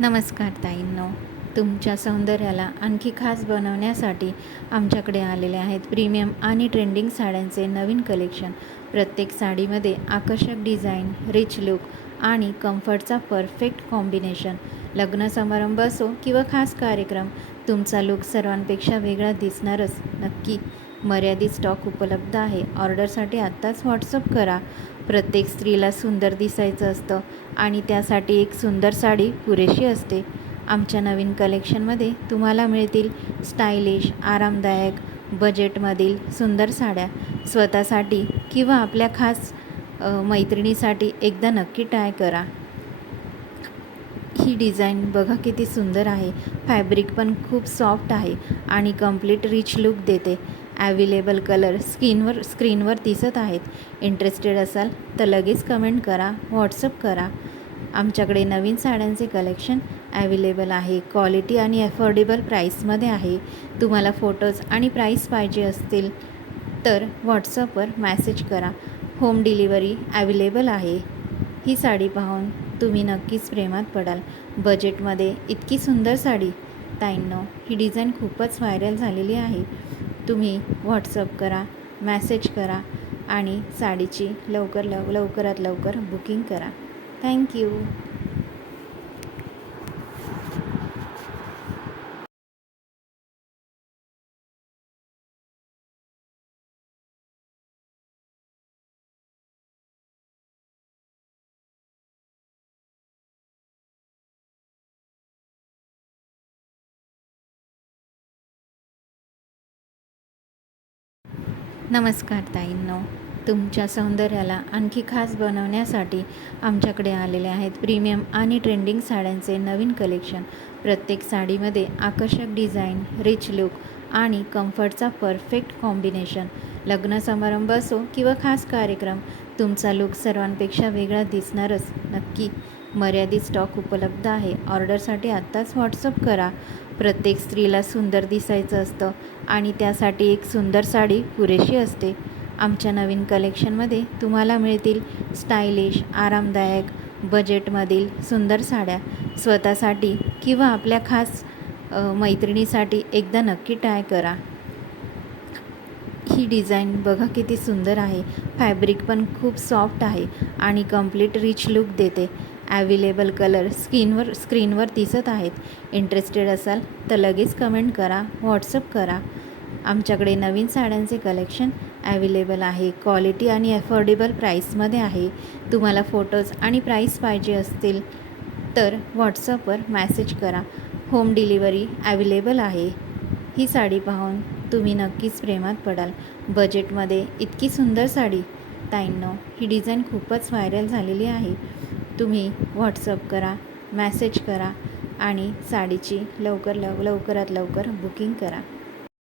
नमस्कार ताईंनो. तुमच्या सौंदर्याला आणखी खास बनवण्यासाठी आमच्याकडे आलेले आहेत प्रीमियम आणि ट्रेंडिंग साड्यांचे नवीन कलेक्शन. प्रत्येक साडीमध्ये आकर्षक डिझाईन, रिच लुक आणि कम्फर्टचा परफेक्ट कॉम्बिनेशन. लग्न समारंभ असो किंवा खास कार्यक्रम, तुमचा लुक सर्वांपेक्षा वेगळा दिसणारच नक्की. मर्यादित स्टॉक उपलब्ध आहे. ऑर्डरसाठी आत्ताच व्हॉट्सअप करा. प्रत्येक स्त्रीला सुंदर दिसायचं असतं आणि त्यासाठी एक सुंदर साडी पुरेशी असते. आमच्या नवीन कलेक्शनमध्ये तुम्हाला मिळतील स्टायलिश, आरामदायक, बजेटमधील सुंदर साड्या. स्वतःसाठी किंवा आपल्या खास मैत्रिणीसाठी एकदा नक्की ट्राय करा. ही डिझाईन बघा किती सुंदर आहे. फॅब्रिक पण खूप सॉफ्ट आहे आणि कम्प्लीट रिच लुक देते. अवेलेबल कलर स्क्रीनवर दिसत आहेत. इंटरेस्टेड असाल तर लगेच कमेंट करा, व्हॉट्सअप करा. आमच्याकडे नवीन साड्यांचे कलेक्शन अवेलेबल आहे. क्वालिटी आणि अफोर्डेबल प्राईसमध्ये आहे. तुम्हाला फोटोज आणि प्राईस पाहिजे असतील तर व्हॉट्सअपवर मेसेज करा. होम डिलिव्हरी अवेलेबल आहे. ही साडी पाहून तुम्ही नक्कीच प्रेमात पडाल. बजेटमध्ये इतकी सुंदर साडी. ताईंनो, ही डिझाईन खूपच व्हायरल झालेली आहे. तुम्ही व्हॉट्सअप करा, मेसेज करा आणि साडीची लवकरात लवकर बुकिंग करा. थँक्यू. नमस्कार ताईंनो. तुमच्या सौंदर्याला आणखी खास बनवण्यासाठी आमच्याकडे आलेले आहेत प्रीमियम आणि ट्रेंडिंग साड्यांचे नवीन कलेक्शन. प्रत्येक साडीमध्ये आकर्षक डिझाईन, रिच लुक आणि कम्फर्टचा परफेक्ट कॉम्बिनेशन. लग्न समारंभ असो किंवा खास कार्यक्रम, तुमचा लुक सर्वांपेक्षा वेगळा दिसणारच नक्की. मर्यादित स्टॉक उपलब्ध आहे. ऑर्डरसाठी आत्ताच व्हॉट्सअप करा. प्रत्येक स्त्रीला सुंदर दिसायचं असतं आणि त्यासाठी एक सुंदर साडी पुरेशी असते. आमच्या नवीन कलेक्शनमध्ये तुम्हाला मिळतील स्टायलिश, आरामदायक, बजेटमधील सुंदर साड्या. स्वतःसाठी किंवा आपल्या खास मैत्रिणीसाठी एकदा नक्की ट्राय करा. ही डिझाईन बघा किती सुंदर आहे. फॅब्रिक पण खूप सॉफ्ट आहे आणि कम्प्लीट रिच लुक देते. अवेलेबल कलर स्क्रीनवर दिसत आहेत. इंटरेस्टेड असाल तर लगेच कमेंट करा, व्हॉट्सअप करा. आमच्याकडे नवीन साड्यांचे कलेक्शन अवेलेबल आहे. क्वालिटी आणि अफोर्डेबल प्राईसमध्ये आहे. तुम्हाला फोटोज आणि प्राईस पाहिजे असतील तर व्हॉट्सअपवर मेसेज करा. होम डिलिव्हरी अवेलेबल आहे. ही साडी पाहून तुम्ही नक्कीच प्रेमात पडाल. बजेटमध्ये इतकी सुंदर साडी. ताईंनो, ही डिझाईन खूपच व्हायरल झालेली आहे. तुम्ही व्हॉट्सअप करा, मेसेज करा आणि साडीची लवकरात लवकर बुकिंग करा.